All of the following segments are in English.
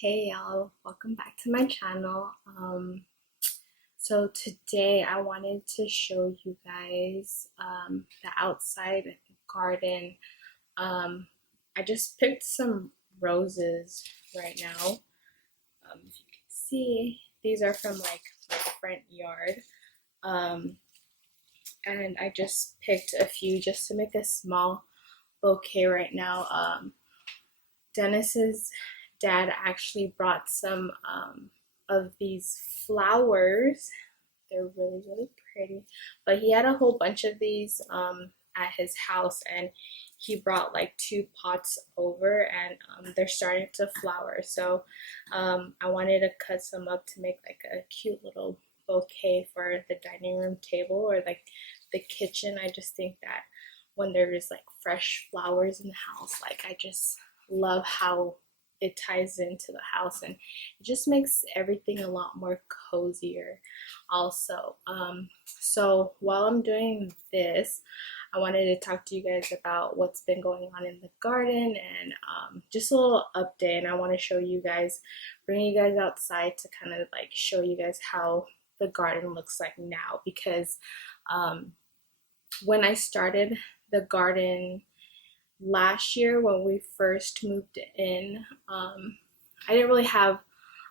Hey y'all, welcome back to my channel. So today I wanted to show you guys the outside garden. Um, I just picked some roses right now. If you can see, these are from like my front yard. Um, and I just picked a few just to make a small bouquet right now. Dennis's dad actually brought some of these flowers. They're really, really pretty. But he had a whole bunch of these at his house, and he brought like two pots over, and they're starting to flower. So I wanted to cut some up to make like a cute little bouquet for the dining room table or like the kitchen. I just think that when there is like fresh flowers in the house, like I just love how it ties into the house, and it just makes everything a lot more cozier also. So while I'm doing this, I wanted to talk to you guys about what's been going on in the garden, and just a little update. And I want to show you guys, bring you guys outside to kind of like show you guys how the garden looks like now, because um, when I started the garden last year when we first moved in, I didn't really have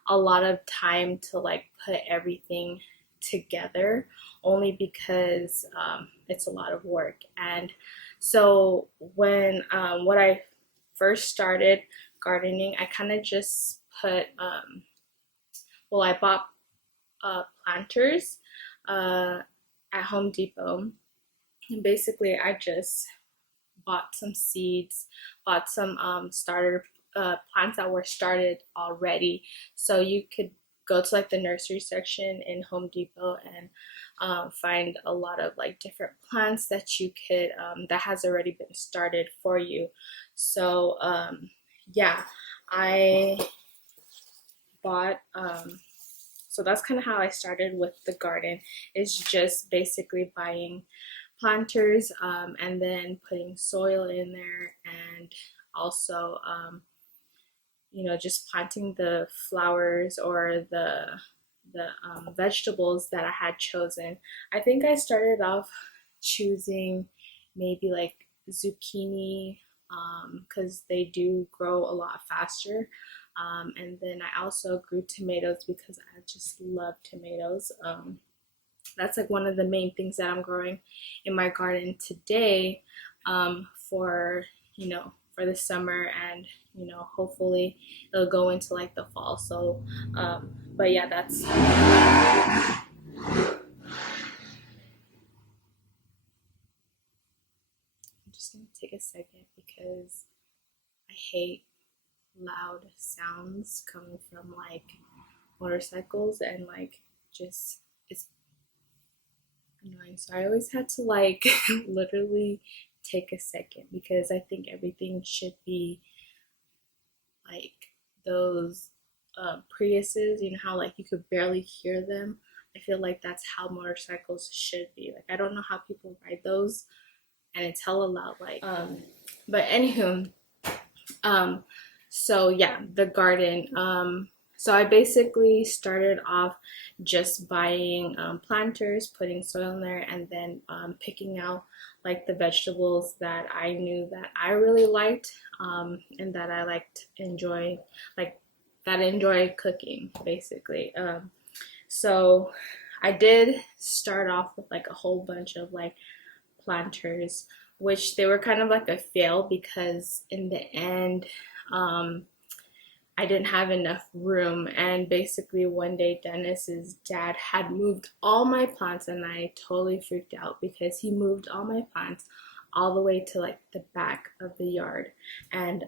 a lot of time to like put everything together, only because it's a lot of work. And so when I first started gardening, I kind of just put I bought planters uh, at Home Depot, and basically I just bought some seeds, bought some starter plants that were started already. So you could go to like the nursery section in Home Depot and find a lot of like different plants that you could that has already been started for you. So yeah, I bought so that's kind of how I started with the garden, is just basically buying planters, and then putting soil in there, and also just planting the flowers or the vegetables that I had chosen. I think I started off choosing maybe like zucchini, because they do grow a lot faster. And then I also grew tomatoes because I just love tomatoes. That's like one of the main things that I'm growing in my garden today, for for the summer, and hopefully it'll go into like the fall. So but yeah, that's I'm just gonna take a second because I hate loud sounds coming from like motorcycles, and like just it's annoying. So I always had to like literally take a second, because I think everything should be like those Priuses, you know how like you could barely hear them. I feel like that's how motorcycles should be. Like I don't know how people ride those, and it's hella loud. Like but anywho, um, so yeah, the garden. So I basically started off just buying planters, putting soil in there, and then picking out like the vegetables that I knew that I really liked, and that I liked enjoy, like that I enjoy cooking, basically. So I did start off with like a whole bunch of like planters, which they were kind of like a fail, because in the end, um, I didn't have enough room. And basically, one day, Dennis's dad had moved all my plants, and I totally freaked out because he moved all my plants all the way to like the back of the yard. And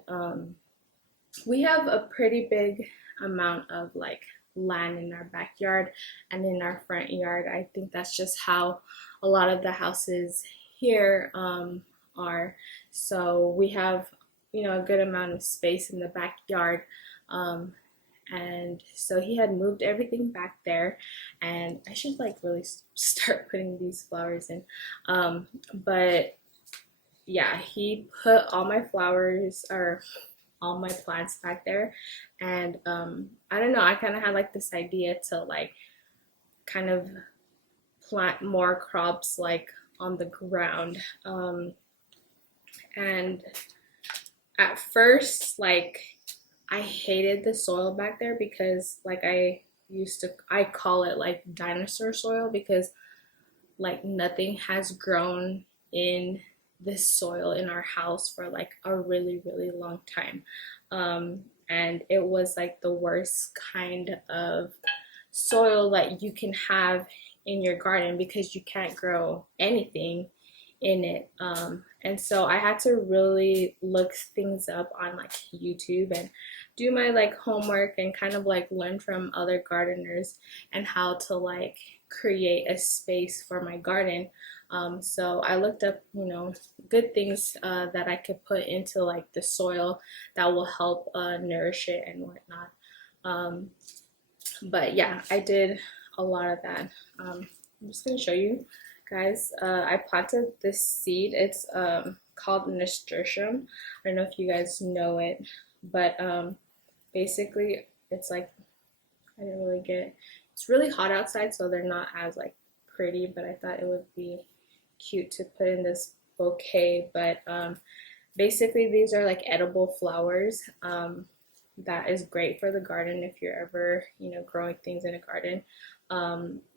we have a pretty big amount of like land in our backyard and in our front yard. I think that's just how a lot of the houses here are. So we have, a good amount of space in the backyard. Um, and so he had moved everything back there, and I should like really start putting these flowers in. But yeah, he put all my flowers, or all my plants back there. And I don't know, I kind of had like this idea to like kind of plant more crops like on the ground. And at first, like, I hated the soil back there because like I call it like dinosaur soil because like nothing has grown in this soil in our house for like a really, really long time. And it was like the worst kind of soil that you can have in your garden because you can't grow anything in it. And so I had to really look things up on like YouTube and do my like homework and kind of like learn from other gardeners and how to like create a space for my garden. So I looked up, good things that I could put into like the soil that will help nourish it and whatnot. Um, but yeah, I did a lot of that. I'm just gonna show you guys. I planted this seed. It's called nasturtium. I don't know if you guys know it, but basically it's like I didn't really get. It's really hot outside, so they're not as like pretty. But I thought it would be cute to put in this bouquet. But basically, these are like edible flowers. That is great for the garden if you're ever, growing things in a garden.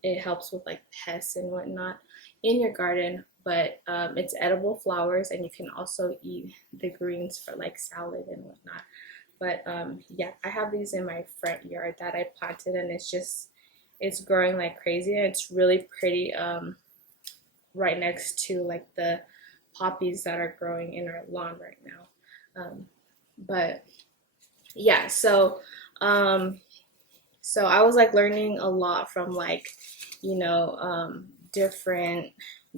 It helps with like pests and whatnot in your garden, but it's edible flowers, and you can also eat the greens for like salad and whatnot. But yeah, I have these in my front yard that I planted, and it's growing like crazy, and it's really pretty right next to like the poppies that are growing in our lawn right now. But yeah, so I was like learning a lot from like, different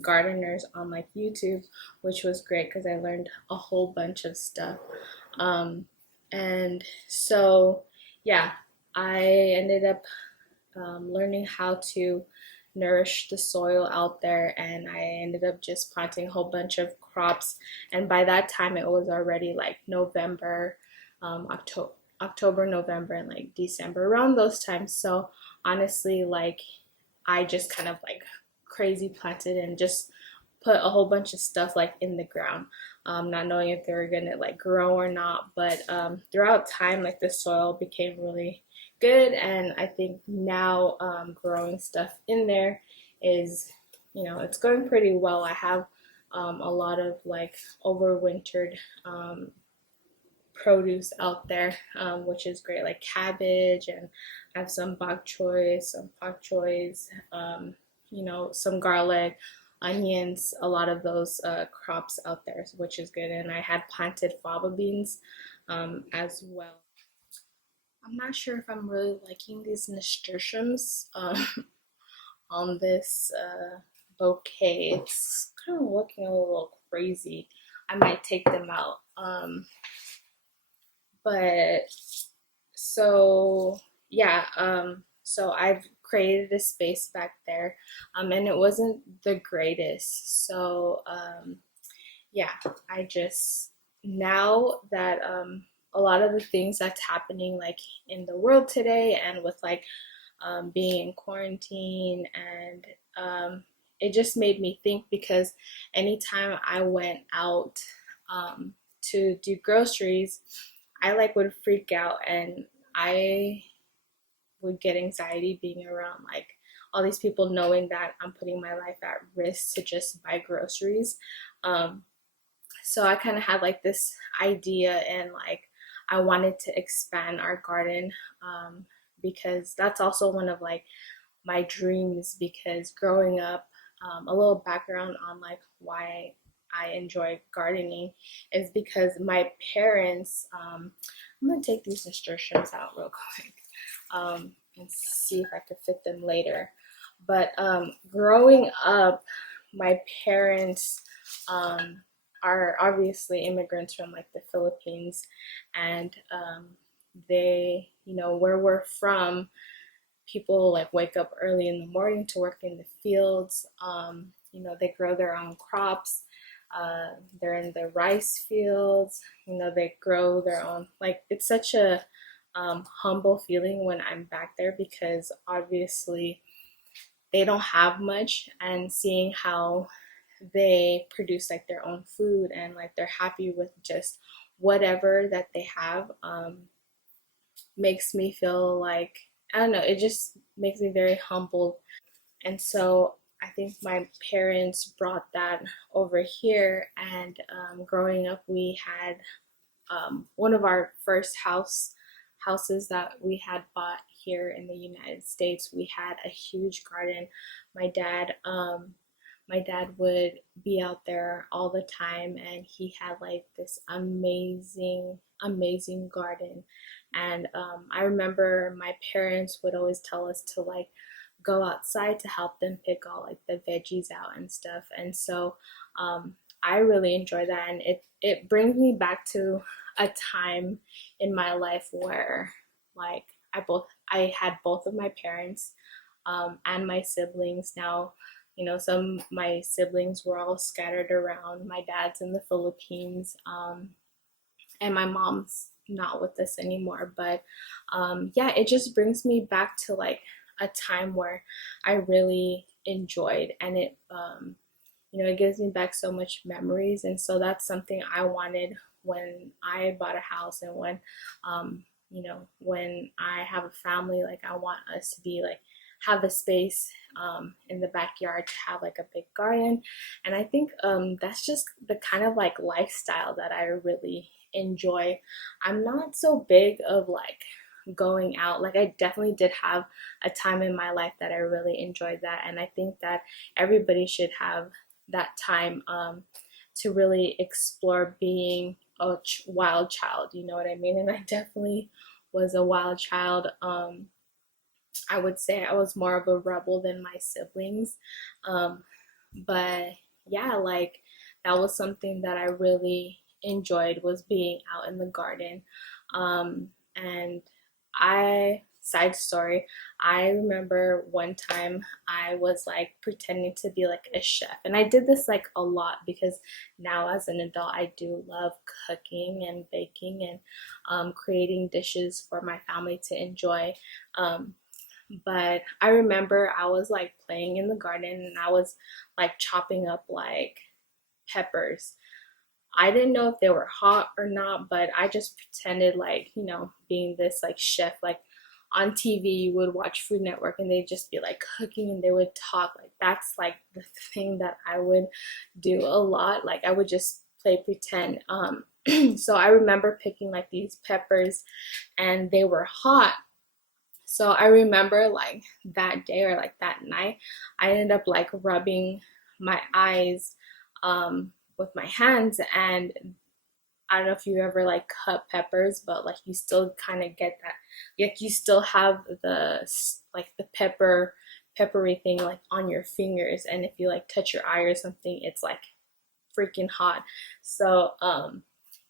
gardeners on like YouTube, which was great because I learned a whole bunch of stuff. Um, and so, yeah, I ended up learning how to nourish the soil out there, and I ended up just planting a whole bunch of crops. And by that time, it was already like November, October, November, and like December around those times. So honestly, like I just kind of like crazy planted and just put a whole bunch of stuff like in the ground, not knowing if they were gonna like grow or not. But throughout time, like the soil became really good, and I think now growing stuff in there is, it's going pretty well. I have a lot of like overwintered produce out there, which is great, like cabbage, and I have some bok choy, some pak choys, some garlic, onions, a lot of those crops out there, which is good. And I had planted fava beans as well. I'm not sure if I'm really liking these nasturtiums on this bouquet. It's kind of looking a little crazy. I might take them out. But so yeah, so I've created a space back there, and it wasn't the greatest. So yeah, I just now that a lot of the things that's happening like in the world today, and with like being in quarantine, and it just made me think because anytime I went out to do groceries, I like would freak out, and I would get anxiety being around like all these people knowing that I'm putting my life at risk to just buy groceries. Um, so I kind of had like this idea, and like I wanted to expand our garden, because that's also one of like my dreams. Because growing up, a little background on like why I enjoy gardening is because my parents, I'm gonna take these nasturtiums out real quick and see if I could fit them later. But growing up, my parents are obviously immigrants from like the Philippines, and they, where we're from, people like wake up early in the morning to work in the fields. They grow their own crops. They're in the rice fields. You know, they grow their own. Like, it's such a humble feeling when I'm back there, because obviously they don't have much, and seeing how they produce like their own food, and like they're happy with just whatever that they have, makes me feel like, I don't know, it just makes me very humbled. And so I think my parents brought that over here. And growing up, we had one of our first houses that we had bought here in the United States. We had a huge garden. My dad, my dad would be out there all the time, and he had like this amazing garden. And I remember my parents would always tell us to like go outside to help them pick all like the veggies out and stuff. And so I really enjoy that, and it brings me back to a time in my life where like I had both of my parents, and my siblings. Now, you know, some my siblings were all scattered around. My dad's in the Philippines, and my mom's not with us anymore. But yeah, it just brings me back to like a time where I really enjoyed, and it you know, it gives me back so much memories. And so that's something I wanted when I bought a house, and when you know, when I have a family, like I want us to be like have a space in the backyard to have like a big garden. And I think that's just the kind of like lifestyle that I really enjoy. I'm not so big of like going out. Like, I definitely did have a time in my life that I really enjoyed that, and I think that everybody should have that time to really explore being a wild child. You know what I mean? And I definitely was a wild child. I would say I was more of a rebel than my siblings. Um, but yeah, like that was something that I really enjoyed, was being out in the garden. And side story, I remember one time I was like pretending to be like a chef. And I did this like a lot, because now as an adult, I do love cooking and baking, and creating dishes for my family to enjoy. Um, but I remember I was like playing in the garden, and I was like chopping up like peppers. I didn't know if they were hot or not, but I just pretended like, you know, being this like chef. Like on TV, you would watch Food Network, and they'd just be like cooking, and they would talk. Like that's like the thing that I would do a lot. Like I would just play pretend. So I remember picking like these peppers, and they were hot. So I remember like that day, or like that night, I ended up like rubbing my eyes with my hands. And I don't know if you ever like cut peppers, but like you still kind of get that, like you still have the like the peppery thing like on your fingers, and if you like touch your eye or something, it's like freaking hot. So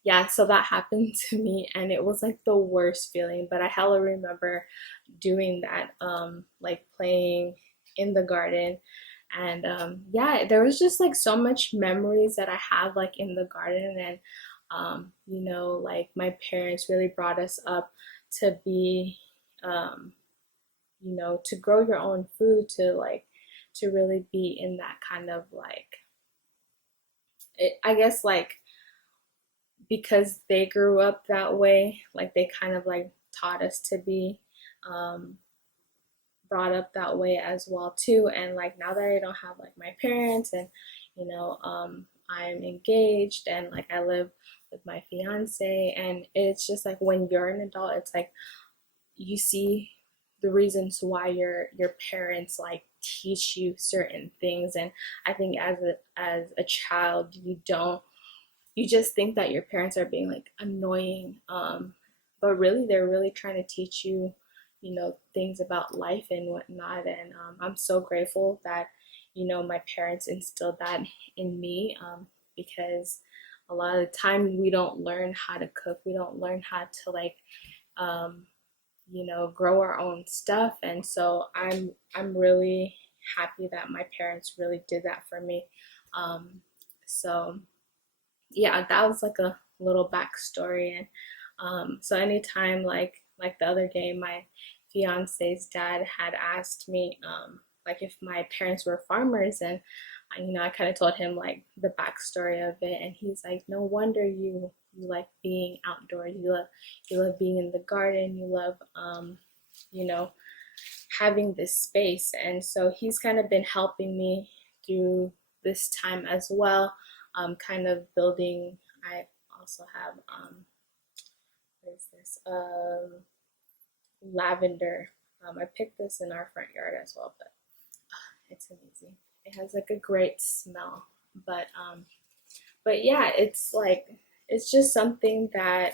yeah, so that happened to me, and it was like the worst feeling. But I hella remember doing that, like playing in the garden. And yeah, there was just like so much memories that I have like in the garden. And you know, like my parents really brought us up to be, um, you know, to grow your own food, to like to really be in that kind of like I guess like because they grew up that way, like they kind of like taught us to be um, brought up that way as well too. And like now that I don't have like my parents, and you know, I'm engaged, and like I live with my fiance, and it's just like when you're an adult, it's like you see the reasons why your parents like teach you certain things. And I think as a child, you just think that your parents are being like annoying, but really they're really trying to teach you, you know, things about life and whatnot. And I'm so grateful that, you know, my parents instilled that in me, because a lot of the time we don't learn how to cook, we don't learn how to like um, you know, grow our own stuff. And so I'm really happy that my parents really did that for me. um, So yeah, that was like a little backstory. And so anytime, like the other day, my fiance's dad had asked me like if my parents were farmers, and I kind of told him like the backstory of it, and he's like, no wonder you like being outdoors. You love being in the garden. You love you know having this space. And so he's kind of been helping me through this time as well, kind of building. I also have what is this? Lavender. I picked this in our front yard as well, but it's amazing. It has like a great smell. But yeah, it's like it's just something that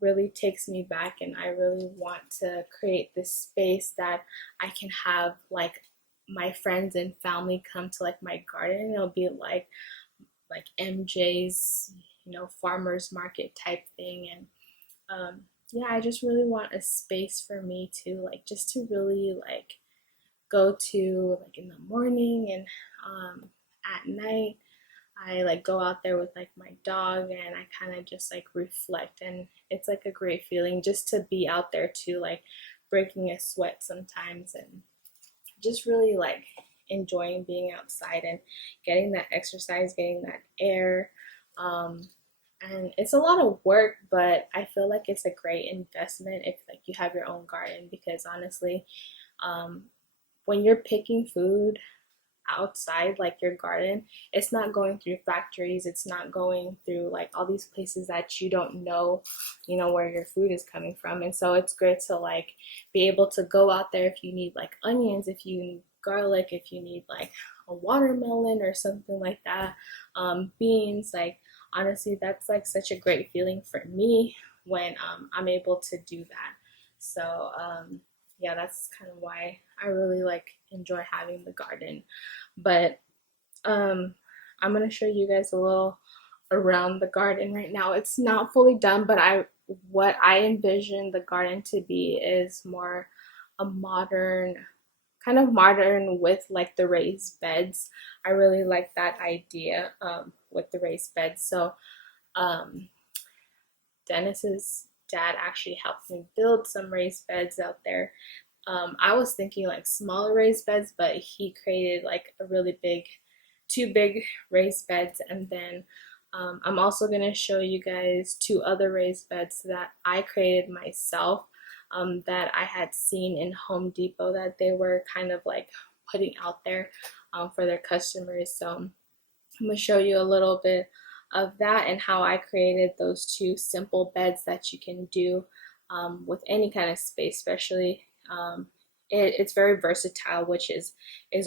really takes me back, and I really want to create this space that I can have like my friends and family come to like my garden. It'll be like MJ's, farmers market type thing. And yeah, I just really want a space for me to like just to really like go to like in the morning and at night. I like go out there with like my dog, and I kind of just like reflect, and it's like a great feeling just to be out there too, like breaking a sweat sometimes, and just really like enjoying being outside and getting that exercise, getting that air. Um, and it's a lot of work, but I feel like it's a great investment if like you have your own garden, because honestly, um, when you're picking food outside like your garden, it's not going through factories, it's not going through like all these places that you don't know, where your food is coming from. And so it's great to like be able to go out there if you need like onions, if you need garlic, if you need like a watermelon or something like that, beans. Like honestly, that's like such a great feeling for me when I'm able to do that. So yeah, that's kind of why I really like enjoy having the garden. But um, I'm gonna show you guys a little around the garden right now. It's not fully done, but what I envision the garden to be is more a modern, kind of modern with like the raised beds. I really like that idea with the raised beds. So um, Dennis's dad actually helped me build some raised beds out there. I was thinking like smaller raised beds, but he created like a really big, two big raised beds. And then I'm also going to show you guys two other raised beds that I created myself, that I had seen in Home Depot that they were kind of like putting out there for their customers. So I'm going to show you a little bit of that and how I created those two simple beds that you can do with any kind of space, especially it's very versatile, which is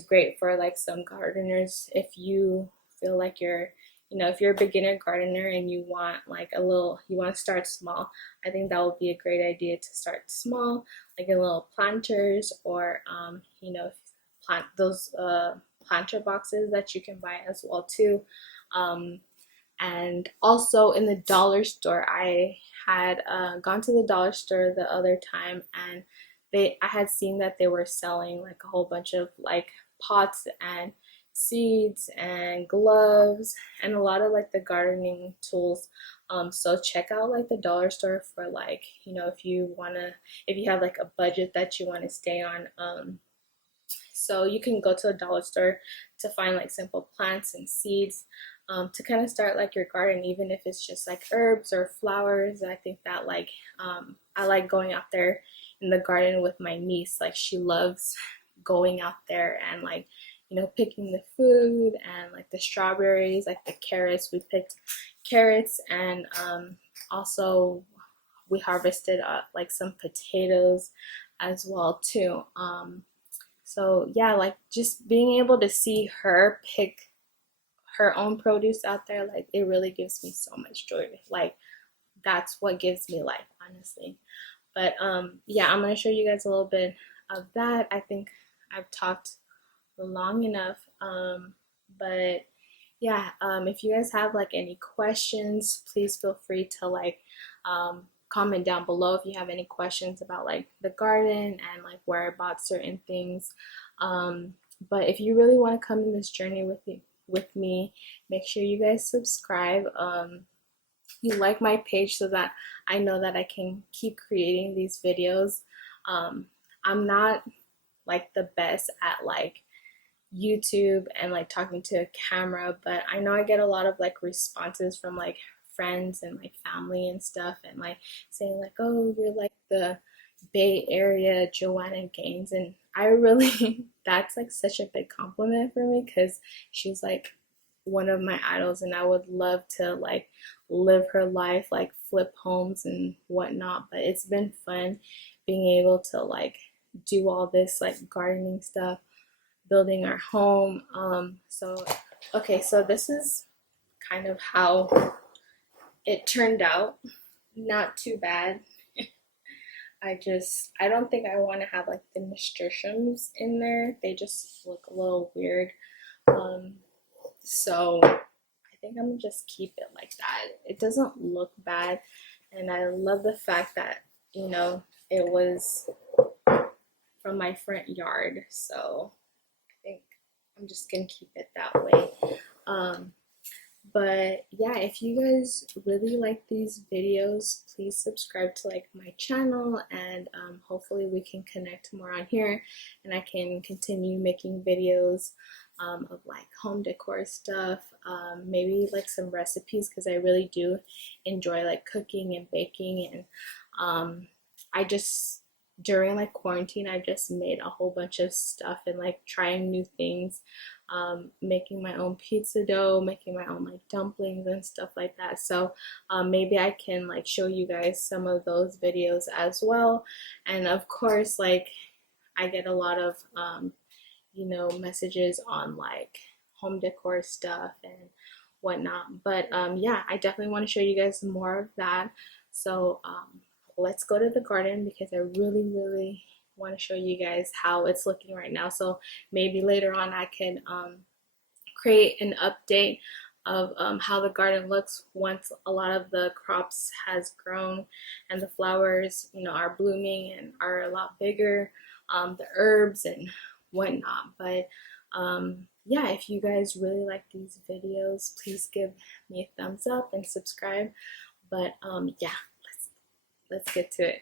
great for like some gardeners. If you feel like if you're a beginner gardener and you want like you want to start small, I think that would be a great idea to start small, like in little planters, or plant those planter boxes that you can buy as well too. Um, and also in the dollar store, I had gone to the dollar store the other time, and I had seen that they were selling like a whole bunch of like pots and seeds and gloves and a lot of like the gardening tools. So check out like the dollar store for like, if you have like a budget that you want to stay on. So you can go to a dollar store to find like simple plants and seeds, to kind of start like your garden, even if it's just like herbs or flowers. I think that like I like going out there in the garden with my niece. Like she loves going out there and like picking the food and like the strawberries, like the carrots. We picked carrots, and also we harvested like some potatoes as well too. So yeah, like just being able to see her pick her own produce out there, like it really gives me so much joy. Like that's what gives me life, honestly. But yeah, I'm gonna show you guys a little bit of that. I think I've talked long enough. But yeah, if you guys have like any questions, please feel free to like comment down below if you have any questions about like the garden and like where I bought certain things. But if you really want to come in this journey with me. Make sure you guys subscribe. You like my page so that I know that I can keep creating these videos. I'm not like the best at like YouTube and like talking to a camera, but I know I get a lot of like responses from like friends and like family and stuff, and like saying like, oh, you're like the Bay Area Joanna Gaines, and I really that's like such a big compliment for me because she's like one of my idols, and I would love to like live her life, like flip homes and whatnot. But it's been fun being able to like do all this like gardening stuff, building our home. Okay, so this is kind of how it turned out. Not too bad. I don't think I want to have like the nasturtiums in there. They just look a little weird. Um, so I think I'm gonna just keep it like that. It doesn't look bad, and I love the fact that, it was from my front yard. So I think I'm just gonna keep it that way. Um, but yeah, if you guys really like these videos, please subscribe to like my channel, and hopefully we can connect more on here, and I can continue making videos of like home decor stuff, maybe like some recipes, because I really do enjoy like cooking and baking. And I just during like quarantine, I just made a whole bunch of stuff and like trying new things, making my own pizza dough, making my own like dumplings and stuff like that. So maybe I can like show you guys some of those videos as well. And of course, like I get a lot of messages on like home decor stuff and whatnot. But yeah, I definitely want to show you guys more of that. So let's go to the garden because I really, really want to show you guys how it's looking right now. So maybe later on I can create an update of how the garden looks once a lot of the crops has grown and the flowers are blooming and are a lot bigger, the herbs and whatnot. But yeah, if you guys really like these videos, please give me a thumbs up and subscribe. But yeah, let's get to it.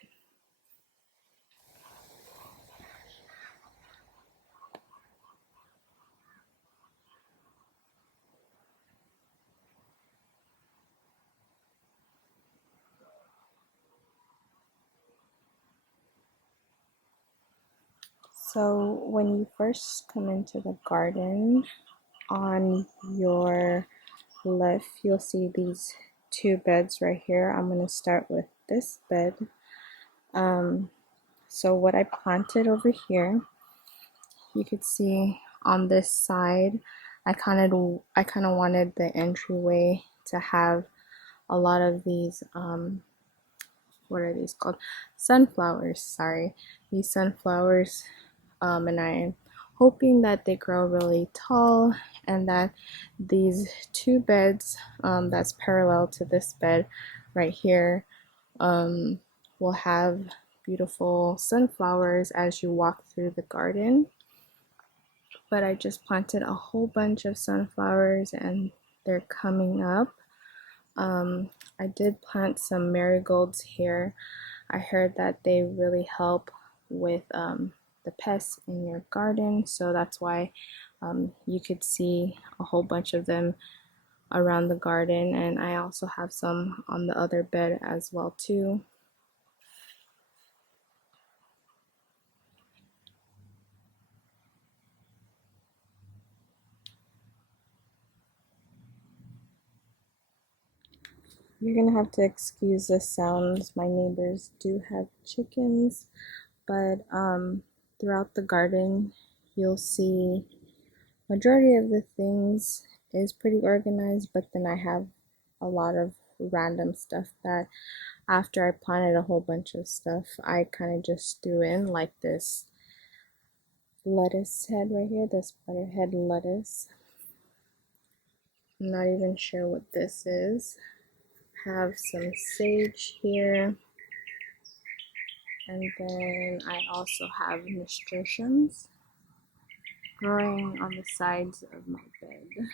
So when you first come into the garden, on your left, you'll see these two beds right here. I'm going to start with this bed. So what I planted over here, you could see on this side, I kind of wanted the entryway to have a lot of these what are these called? Sunflowers, sorry. These sunflowers, and I am hoping that they grow really tall, and that these two beds, that's parallel to this bed right here, um, will have beautiful sunflowers as you walk through the garden. But I just planted a whole bunch of sunflowers and they're coming up. I did plant some marigolds here. I heard that they really help with the pests in your garden, so that's why you could see a whole bunch of them around the garden. And I also have some on the other bed as well too. You're gonna have to excuse the sounds. My neighbors do have chickens, but throughout the garden, you'll see majority of the things is pretty organized, but then I have a lot of random stuff that after I planted a whole bunch of stuff, I kind of just threw in, like this lettuce head right here, this butterhead lettuce. I'm not even sure what this is. Have some sage here, and then I also have nasturtiums growing on the sides of my bed.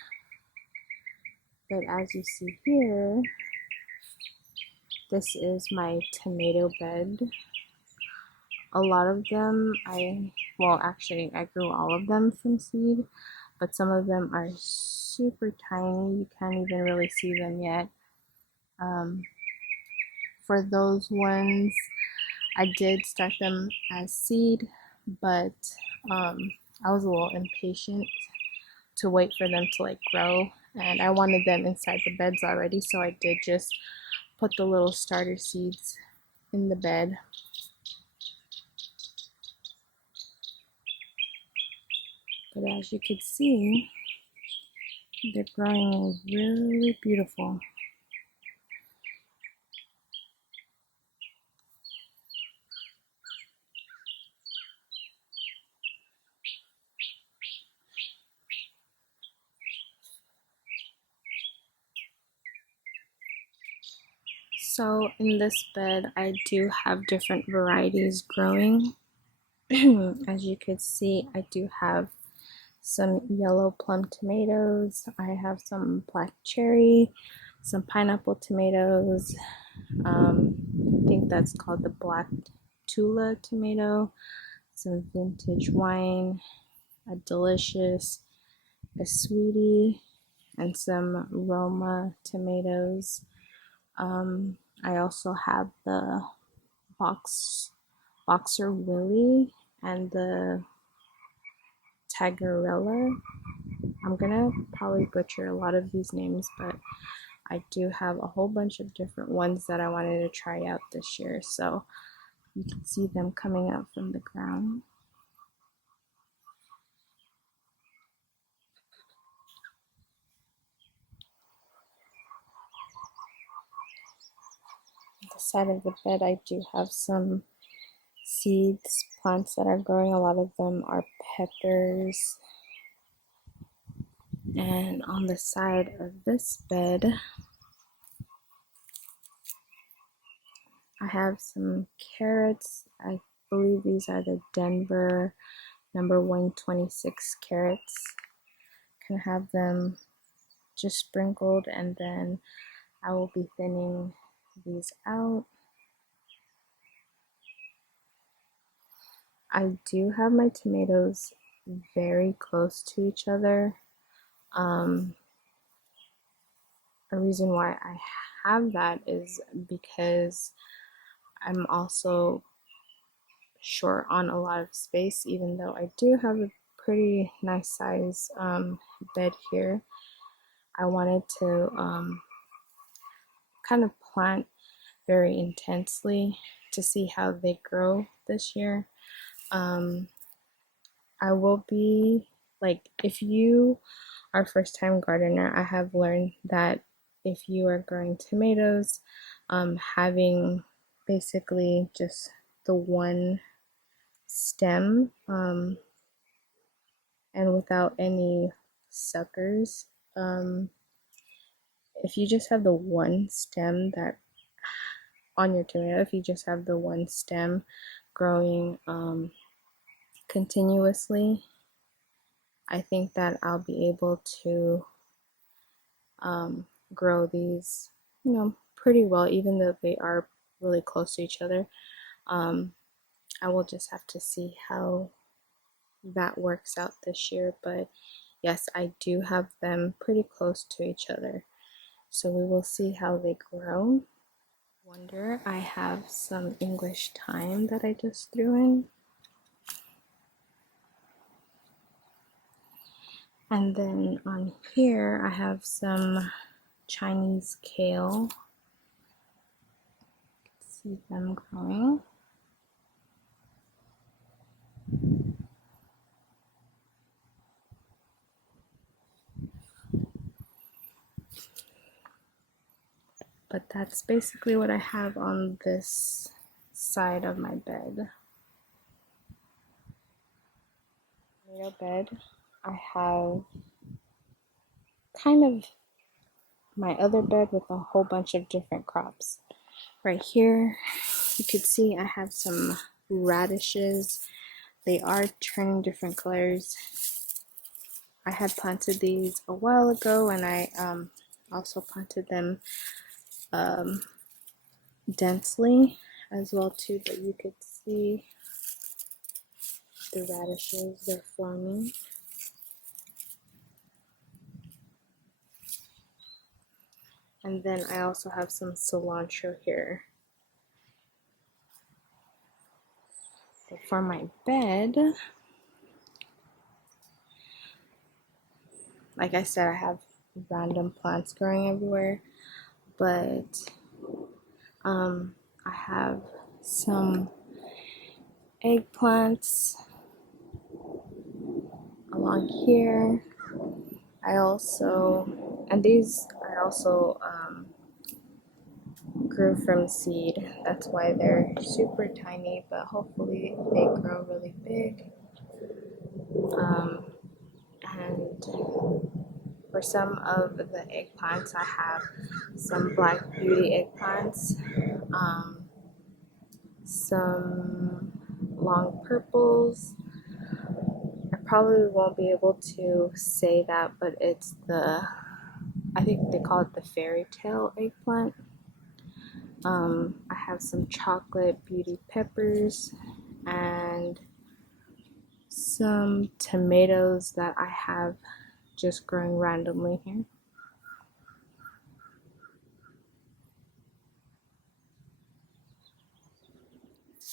But as you see here, this is my tomato bed. A lot of them, actually, I grew all of them from seed, but some of them are super tiny. You can't even really see them yet. For those ones, I did start them as seed, but I was a little impatient to wait for them to like grow, and I wanted them inside the beds already, so I did just put the little starter seeds in the bed. But as you can see, they're growing really beautiful. So in this bed, I do have different varieties growing. As you can see, I do have some yellow plum tomatoes. I have some black cherry, some pineapple tomatoes. I think that's called the black Tula tomato. Some vintage wine, a delicious, a sweetie, and some Roma tomatoes. I also have the Boxer Willie and the Tagarella. I'm gonna probably butcher a lot of these names, but I do have a whole bunch of different ones that I wanted to try out this year. So you can see them coming out from the ground. On the side of the bed, I do have some seeds, plants that are growing. A lot of them are peppers. And on the side of this bed, I have some carrots. I believe these are the Denver number 126 carrots. Can have them just sprinkled, and then I will be thinning these out. I do have my tomatoes very close to each other. A reason why I have that is because I'm also short on a lot of space, even though I do have a pretty nice size bed here. I wanted to kind of plant very intensely to see how they grow this year. I will be like, if you are first time gardener, I have learned that if you are growing tomatoes, having basically just the one stem and without any suckers, if you just have the one stem that on your tomato, if you just have the one stem growing continuously, I think that I'll be able to grow these, pretty well, even though they are really close to each other. I will just have to see how that works out this year. But yes, I do have them pretty close to each other. So we will see how they grow. Wonder, I have some English thyme that I just threw in. And then on here, I have some Chinese kale. See them growing. But that's basically what I have on this side of my bed. Tomato bed, I have kind of my other bed with a whole bunch of different crops. Right here, you can see I have some radishes. They are turning different colors. I had planted these a while ago, and I Also planted them densely as well too, but you could see the radishes they're forming. And then I also have some cilantro here. But for my bed, like I said, I have random plants growing everywhere, but I have some eggplants along here. I also grew from seed. That's why they're super tiny, but hopefully they grow really big. And for some of the eggplants, I have some Black Beauty eggplants, some long purples. I probably won't be able to say that, but it's I think they call it the fairy tale eggplant. I have some chocolate beauty peppers and some tomatoes that I have just growing randomly here.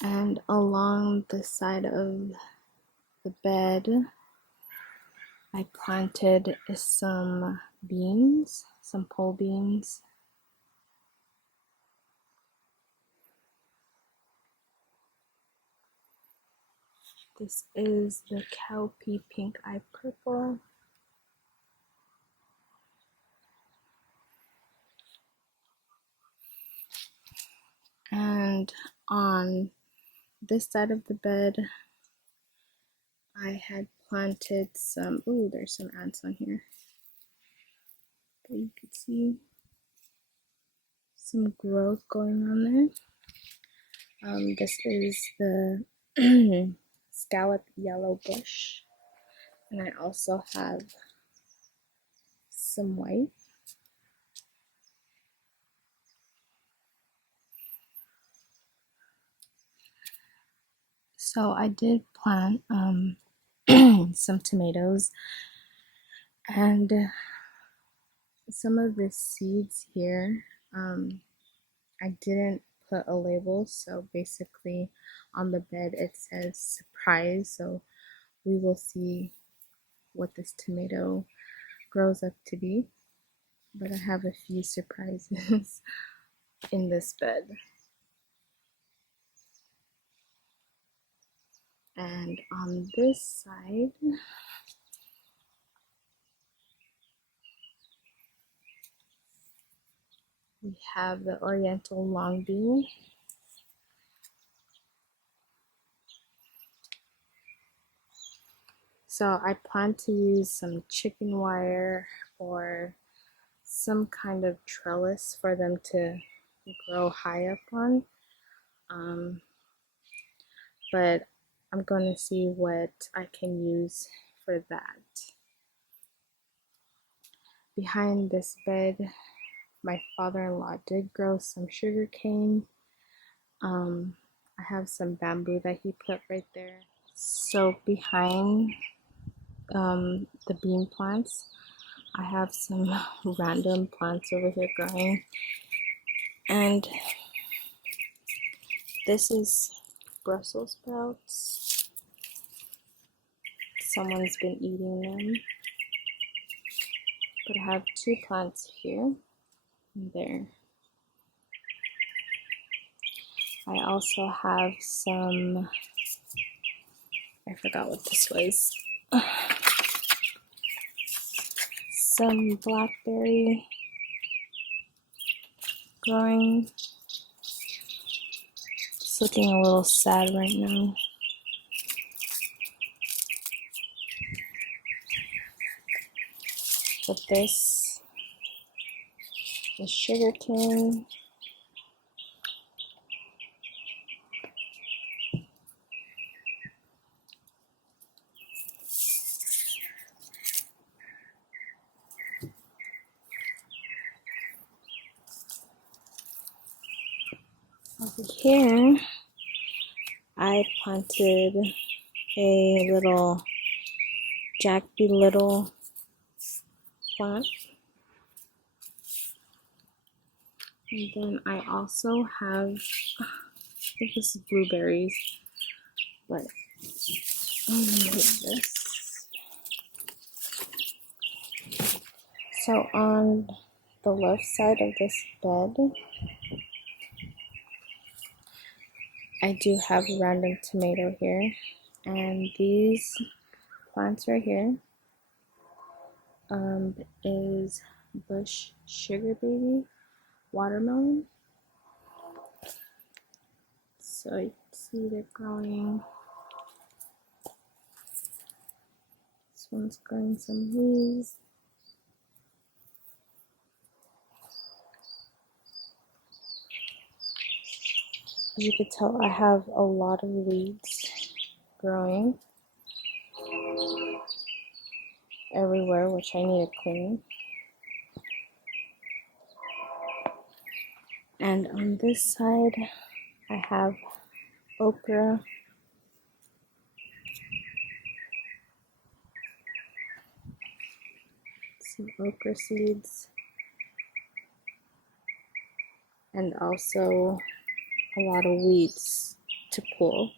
And along the side of the bed, I planted some beans, some pole beans. This is the cowpea pink eye purple. And on this side of the bed, I had planted some, ooh, there's some ants on here. But you can see some growth going on there. This is the scallop yellow bush. And I also have some white. So I did plant some tomatoes, and some of the seeds here, I didn't put a label, so basically on the bed it says surprise, so we will see what this tomato grows up to be. But I have a few surprises in this bed. And on this side, we have the Oriental long bean. So I plan to use some chicken wire or some kind of trellis for them to grow high up on. But I'm going to see what I can use for that. Behind this bed, my father-in-law did grow some sugar cane. I have some bamboo that he put right there. So behind the bean plants, I have some random plants over here growing. And this is Brussels sprouts. Someone's been eating them. But I have two plants here and there. I also have some, I forgot what this was, some blackberry growing. It's looking a little sad right now. But this is sugar cane. Over here, I planted a little Jack Be Little plant. And then I also have, I think this is blueberries, but this. So on the left side of this bed, I do have a random tomato here, and these plants right here is bush sugar baby watermelon. So you can see they're growing. This one's growing some leaves. As you can tell, I have a lot of weeds growing everywhere, which I need to clean. And on this side, I have okra. Some okra seeds. And also a lot of weeds to pull.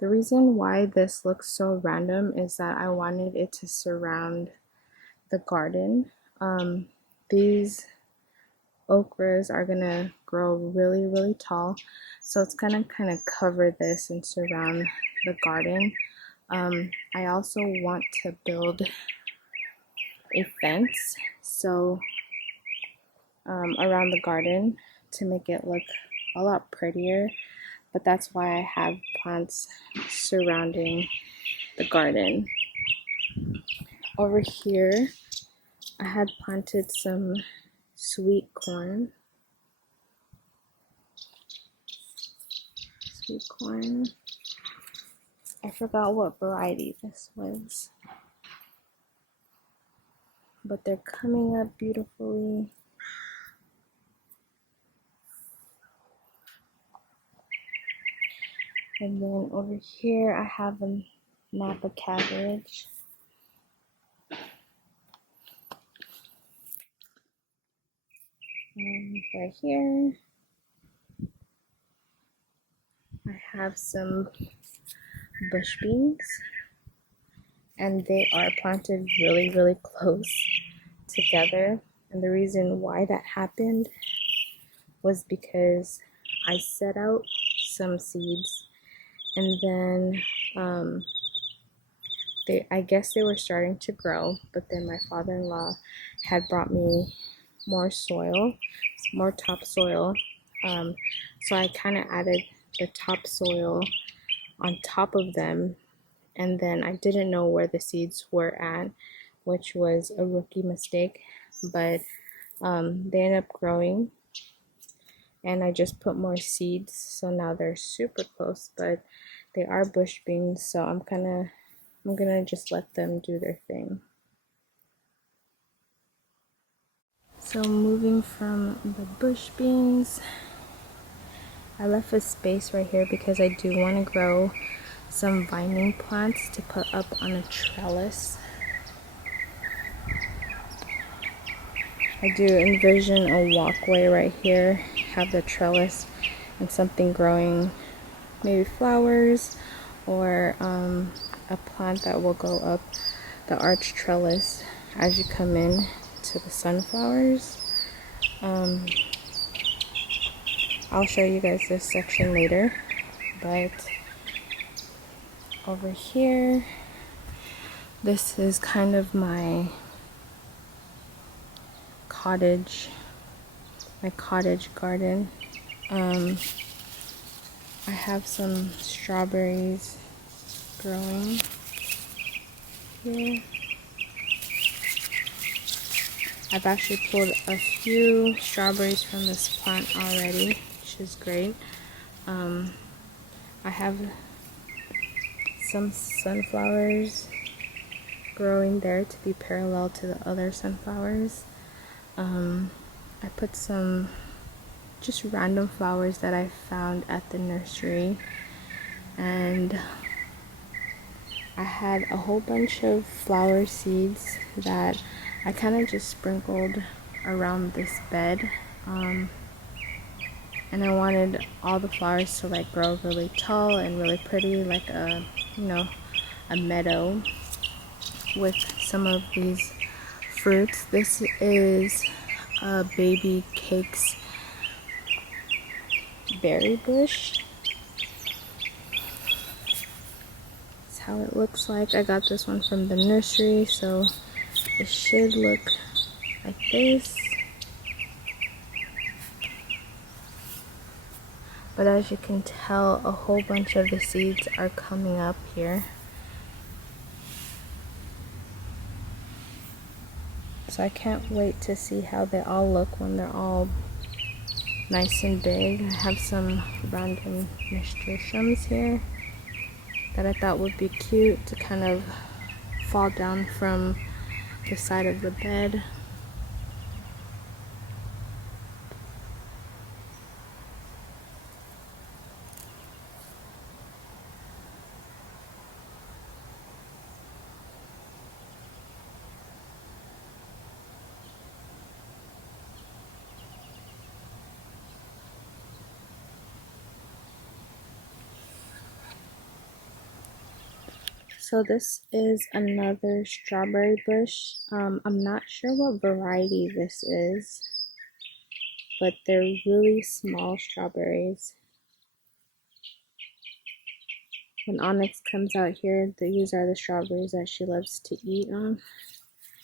The reason why this looks so random is that I wanted it to surround the garden. These okras are gonna grow really, really tall, so it's gonna kind of cover this and surround the garden. I also want to build a fence so around the garden to make it look a lot prettier, but that's why I have plants surrounding the garden. Over here, I had planted some sweet corn. I forgot what variety this was, but they're coming up beautifully. And then over here, I have a Napa cabbage. And right here, I have some bush beans, and they are planted really, really close together. And the reason why that happened was because I set out some seeds, and then I guess they were starting to grow, but then my father-in-law had brought me more soil, more topsoil. So I kind of added the topsoil on top of them, and then I didn't know where the seeds were at, which was a rookie mistake, but they ended up growing, and I just put more seeds, so now they're super close, but they are bush beans, so I'm gonna just let them do their thing. So moving from the bush beans, I left a space right here because I do want to grow some vining plants to put up on a trellis. I do envision a walkway right here, have the trellis and something growing, maybe flowers or a plant that will go up the arch trellis as you come in to the sunflowers. I'll show you guys this section later, but over here, this is kind of my cottage garden. I have some strawberries growing here. I've actually pulled a few strawberries from this plant already, which is great. I have some sunflowers growing there to be parallel to the other sunflowers. I put some just random flowers that I found at the nursery, and I had a whole bunch of flower seeds that I kind of just sprinkled around this bed. And I wanted all the flowers to like grow really tall and really pretty, like a meadow with some of these fruits. This is a baby cakes berry bush. That's how it looks like. I got this one from the nursery, so it should look like this. But as you can tell, a whole bunch of the seeds are coming up here. So I can't wait to see how they all look when they're all nice and big. I have some random nasturtiums here that I thought would be cute to kind of fall down from the side of the bed. So this is another strawberry bush. I'm not sure what variety this is, but they're really small strawberries. When Onyx comes out here, these are the strawberries that she loves to eat on.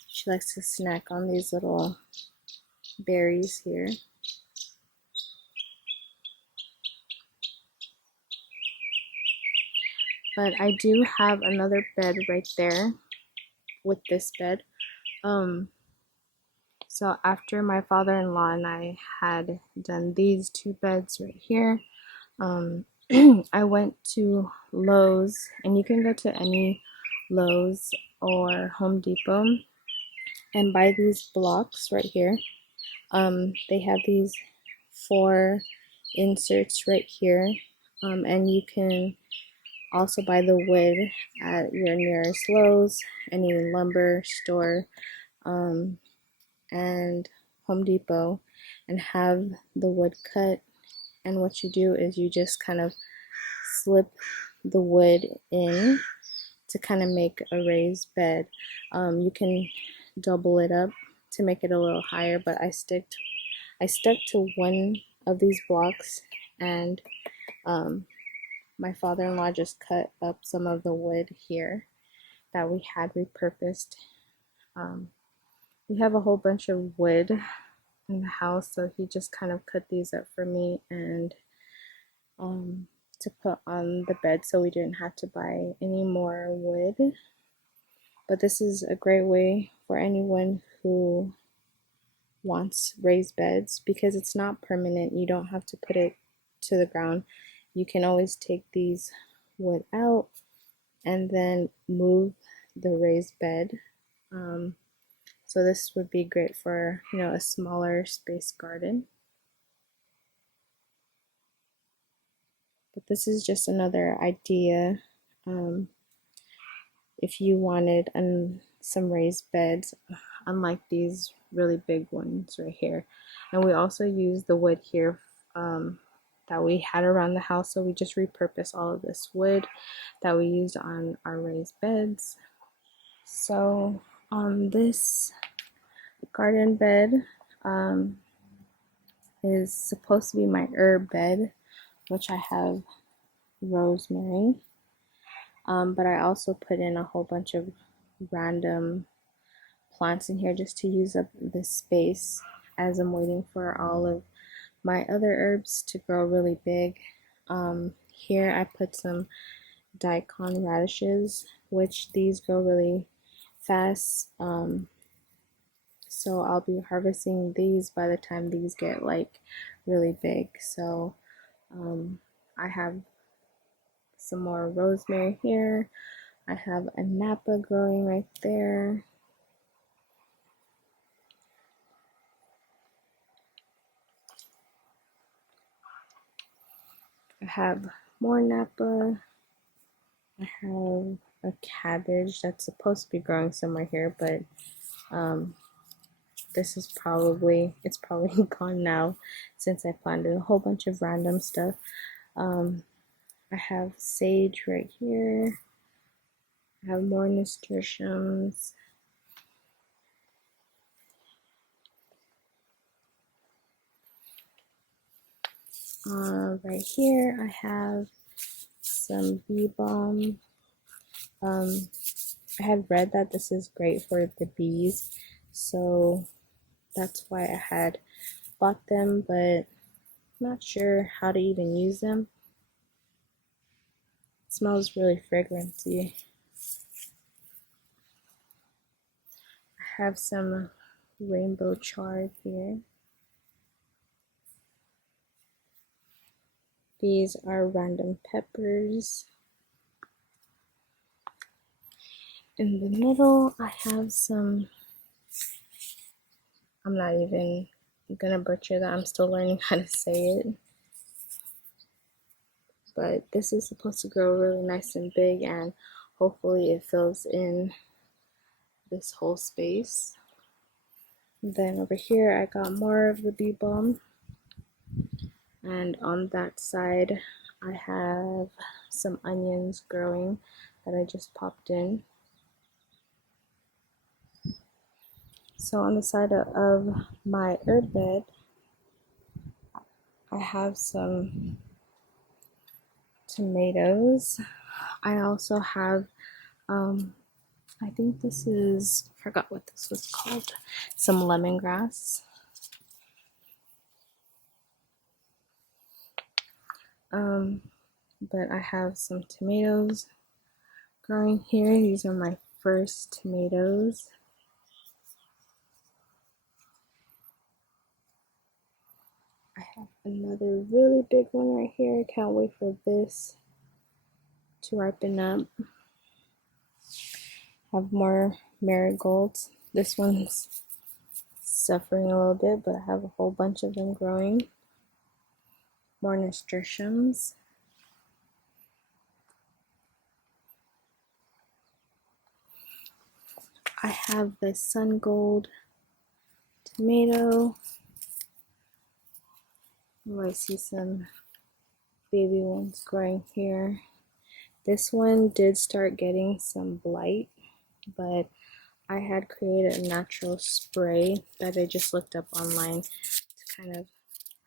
She likes to snack on these little berries here. But I do have another bed right there with this bed. So after my father-in-law and I had done these two beds right here, I went to Lowe's, and you can go to any Lowe's or Home Depot and buy these blocks right here. They have these 4 inserts right here, and you can also buy the wood at your nearest Lowe's, any lumber store, and Home Depot, and have the wood cut. And what you do is you just kind of slip the wood in to kind of make a raised bed. You can double it up to make it a little higher, but I stuck to one of these blocks, and my father-in-law just cut up some of the wood here that we had repurposed. We have a whole bunch of wood in the house, so he just kind of cut these up for me and to put on the bed, so we didn't have to buy any more wood. But this is a great way for anyone who wants raised beds, because it's not permanent. You don't have to put it to the ground. You can always take these wood out and then move the raised bed. So this would be great for, a smaller space garden. But this is just another idea. If you wanted some raised beds, unlike these really big ones right here. And we also use the wood here that we had around the house, so we just repurpose all of this wood that we used on our raised beds. So this garden bed is supposed to be my herb bed, which I have rosemary, but I also put in a whole bunch of random plants in here just to use up the space as I'm waiting for all of my other herbs to grow really big. Here I put some daikon radishes, which these grow really fast. So I'll be harvesting these by the time these get like really big. So I have some more rosemary here. I have a napa growing right there. I have more Napa. I have a cabbage that's supposed to be growing somewhere here, but um, it's probably gone now since I planted a whole bunch of random stuff. I have sage right here. I have more nasturtiums. Right here I have some bee balm. I had read that this is great for the bees, so that's why I had bought them, but not sure how to even use them. It smells really fragranty. I have some rainbow chard here. These are random peppers. In the middle, I have some, I'm not even gonna butcher that, I'm still learning how to say it. But this is supposed to grow really nice and big, and hopefully it fills in this whole space. Then over here, I got more of the bee balm. And on that side, I have some onions growing that I just popped in. So on the side of my herb bed, I have some tomatoes. I also have, I think this is, I forgot what this was called, some lemongrass. But I have some tomatoes growing here. These are my first tomatoes. I have another really big one right here. I can't wait for this to ripen up. Have more marigolds. This one's suffering a little bit, but I have a whole bunch of them growing. More nasturtiums. I have the sun gold tomato. Oh, I see some baby ones growing here. This one did start getting some blight, but I had created a natural spray that I just looked up online to kind of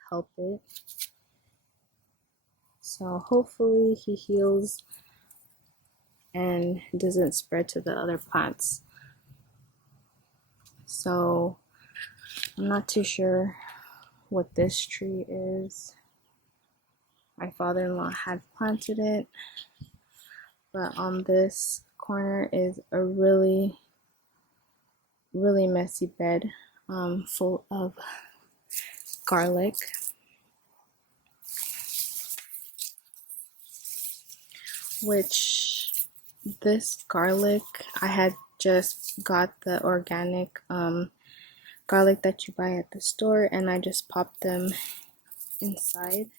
help it. So hopefully he heals and doesn't spread to the other plants. So I'm not too sure what this tree is. My father-in-law had planted it, but on this corner is a really messy bed full of garlic. Which this garlic, I had just got the organic garlic that you buy at the store, and I just popped them inside.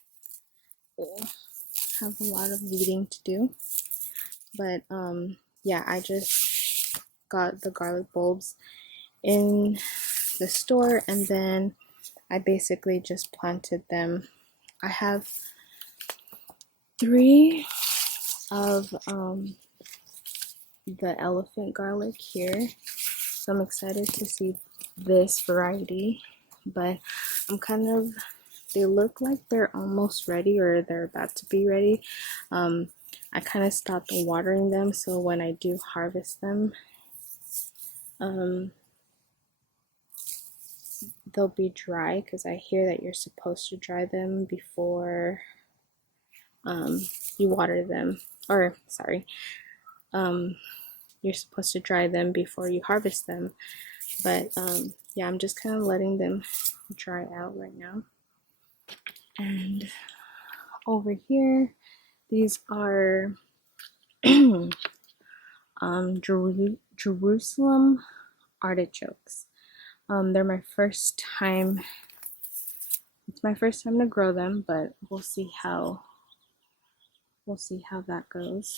Have a lot of weeding to do, but yeah, I just got the garlic bulbs in the store, and then I basically just planted them. I have 3 of the elephant garlic here, so I'm excited to see this variety, but I'm kind of, they look like they're almost ready or they're about to be ready. I kind of stopped watering them, so when I do harvest them, they'll be dry, because I hear that you're supposed to dry them before you water them, or sorry, you're supposed to dry them before you harvest them. But yeah, I'm just kind of letting them dry out right now. And over here, these are Jerusalem artichokes. They're my first time. It's my first time to grow them, but we'll see how we'll see how that goes.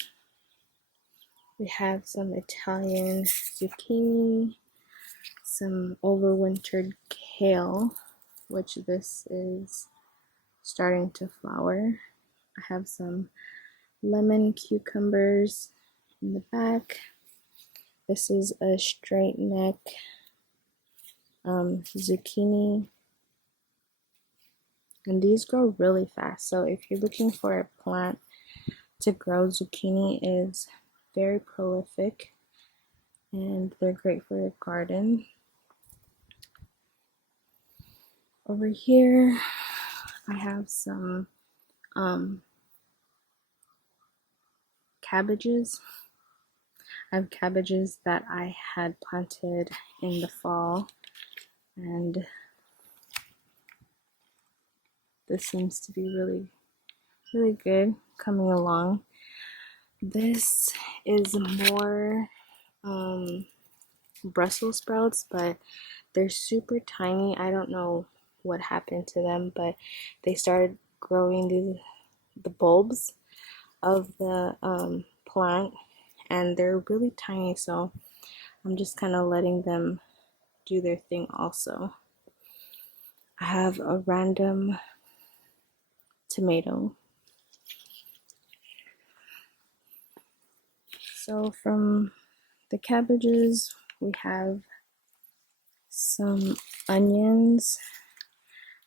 We have some Italian zucchini, some overwintered kale, which this is starting to flower. I have some lemon cucumbers in the back. This is a straight neck zucchini, and these grow really fast. So if you're looking for a plant to grow, zucchini is very prolific and they're great for your garden. Over here I have some cabbages. I have cabbages that I had planted in the fall, and this seems to be really good coming along. This is more Brussels sprouts, but they're super tiny. I don't know what happened to them, but they started growing the bulbs of the plant, and they're really tiny, so I'm just kind of letting them do their thing also. I have a random tomato. So from the cabbages, we have some onions.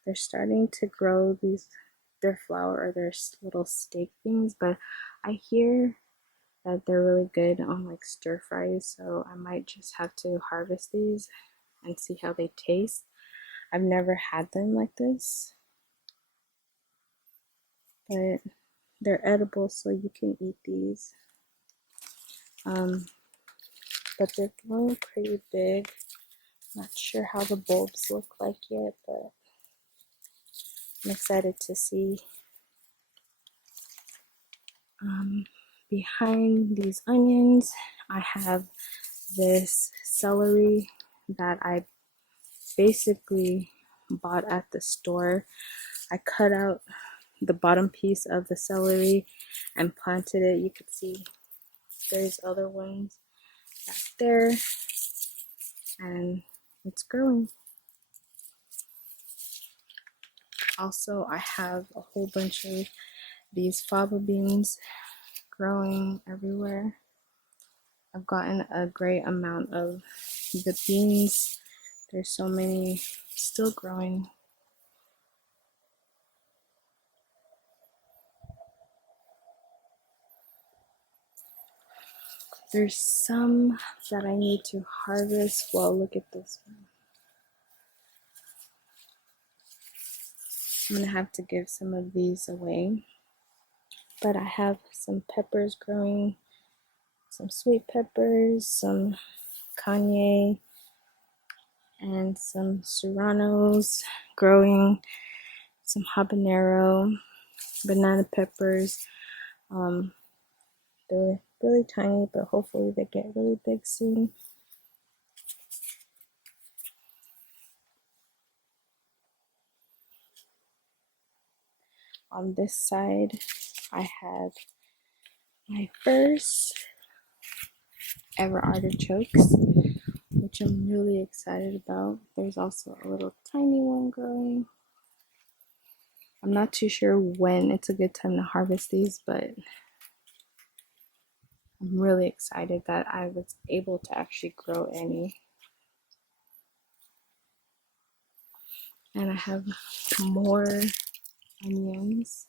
They're starting to grow their flower or their little steak things, but I hear that they're really good on like stir fries, so I might just have to harvest these and see how they taste. I've never had them like this, but they're edible, so you can eat these. But they're growing pretty big. Not sure how the bulbs look like yet, but I'm excited to see. Behind these onions, I have this celery that I basically bought at the store. I cut out the bottom piece of the celery and planted it. You can see there's other ones back there, and it's growing. Also, I have a whole bunch of these fava beans growing everywhere. I've gotten a great amount of the beans. There's so many still growing. There's some that I need to harvest. Well, look at this one. I'm gonna have to give some of these away. But I have some peppers growing, some sweet peppers, some cayenne, and some serranos growing, some habanero, banana peppers. They're really tiny, but hopefully they get really big soon. On this side, I have my first ever artichokes, which I'm really excited about. There's also a little tiny one growing. I'm not too sure when it's a good time to harvest these, but I'm really excited that I was able to actually grow any. And I have more onions.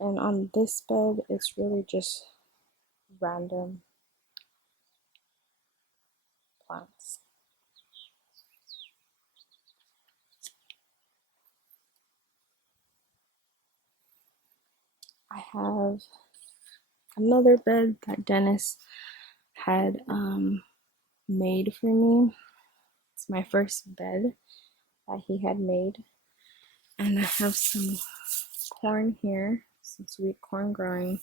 And on this bed, it's really just random plants. I have another bed that Dennis had made for me. It's my first bed that he had made. And I have some corn here, some sweet corn growing.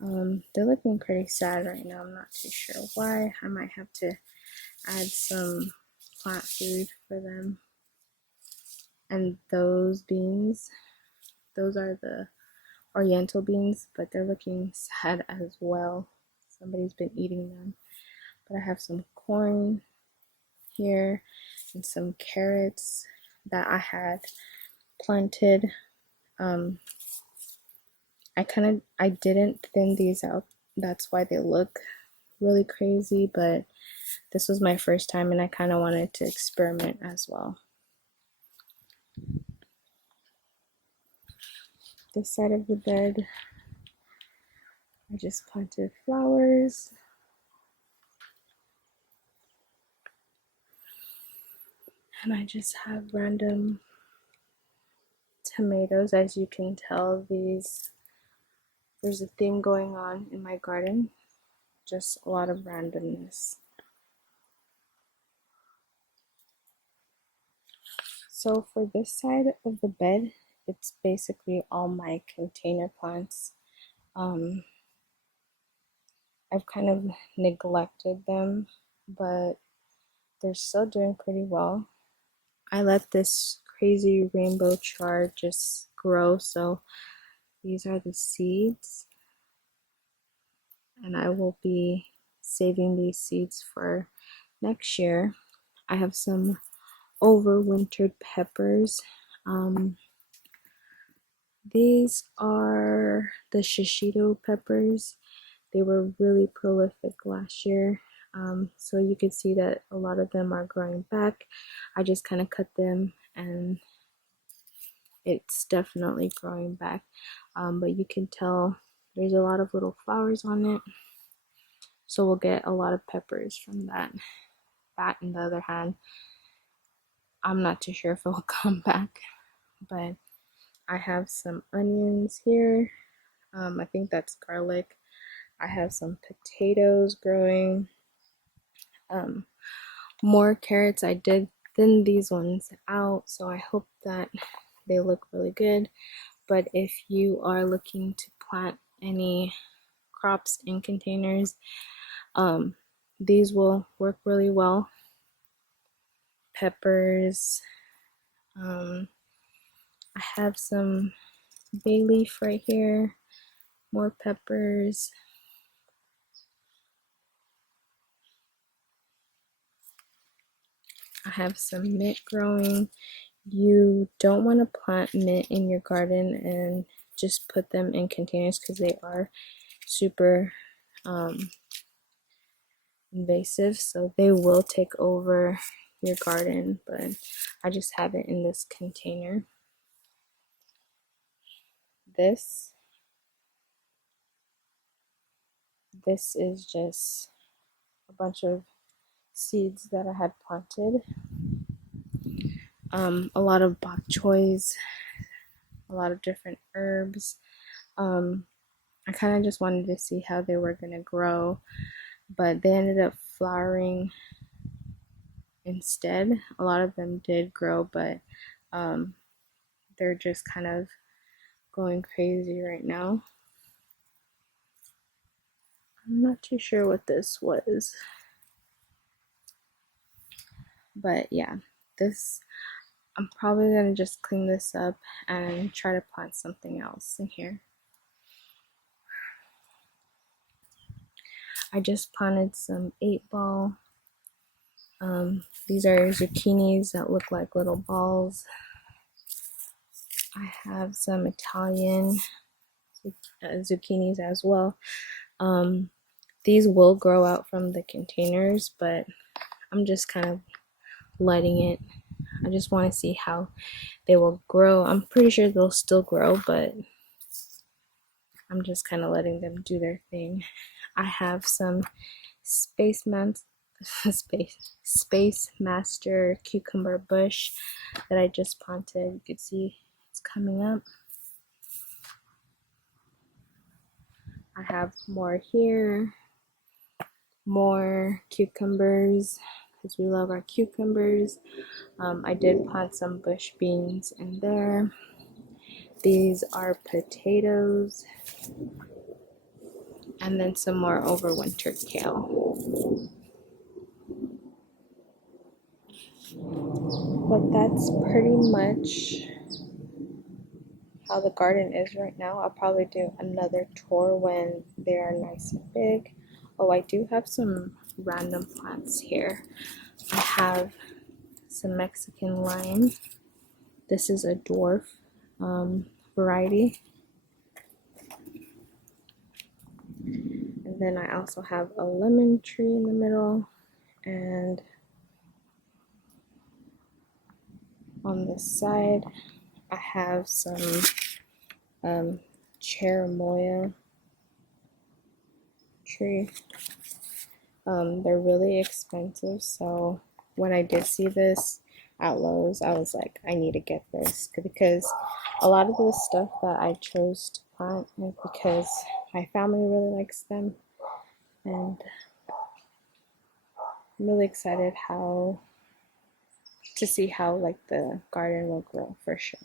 They're looking pretty sad right now. I'm not too sure why. I might have to add some plant food for them. And those beans, Those are the oriental beans, but they're looking sad as well. Somebody's been eating them. But I have some corn here and some carrots that I had planted. I didn't thin these out. That's why they look really crazy, but this was my first time and I kind of wanted to experiment as well. This side of the bed, I just planted flowers. And I just have random tomatoes. As you can tell, there's a theme going on in my garden. Just a lot of randomness. So for this side of the bed, it's basically all my container plants. I've kind of neglected them, but they're still doing pretty well. I let this crazy rainbow chard just grow, so these are the seeds, and I will be saving these seeds for next year. I have some overwintered peppers. These are the shishito peppers. They were really prolific last year. So you could see that a lot of them are growing back. I just kind of cut them and it's definitely growing back. But you can tell there's a lot of little flowers on it. So we'll get a lot of peppers from that. That, on the other hand, I'm not too sure if it will come back. But I have some onions here. I think that's garlic. I have some potatoes growing. More carrots. I did thin these ones out, so I hope that they look really good. But if you are looking to plant any crops in containers, these will work really well. Peppers. I have some bay leaf right here. More peppers. I have some mint growing. You don't want to plant mint in your garden and just put them in containers because they are super invasive, so they will take over your garden, but I just have it in this container. This is just a bunch of seeds that I had planted. A lot of bok choys, a lot of different herbs. I kind of just wanted to see how they were gonna grow, but they ended up flowering instead. A lot of them did grow, but they're just kind of going crazy right now. I'm not too sure what this was, but yeah, this, I'm probably gonna just clean this up and try to plant something else in here. I just planted some 8-ball. These are zucchinis that look like little balls. I have some Italian zucchinis as well. These will grow out from the containers, but I'm just kind of letting it. I just want to see how they will grow. I'm pretty sure they'll still grow, but I'm just kind of letting them do their thing. I have some Space Master cucumber bush that I just planted. You can see it's coming up. I have more here, more cucumbers because we love our cucumbers. I did plant some bush beans in there. These are potatoes, and then some more overwintered kale. But that's pretty much how the garden is right now. I'll probably do another tour when they are nice and big. Oh, I do have some random plants here. I have some Mexican lime. This is a dwarf variety. And then I also have a lemon tree in the middle, and on this side I have some cherimoya tree. They're really expensive, so when I did see this at Lowe's, I was like, I need to get this because a lot of the stuff that I chose to plant is because my family really likes them, and I'm really excited how to see how like the garden will grow for sure.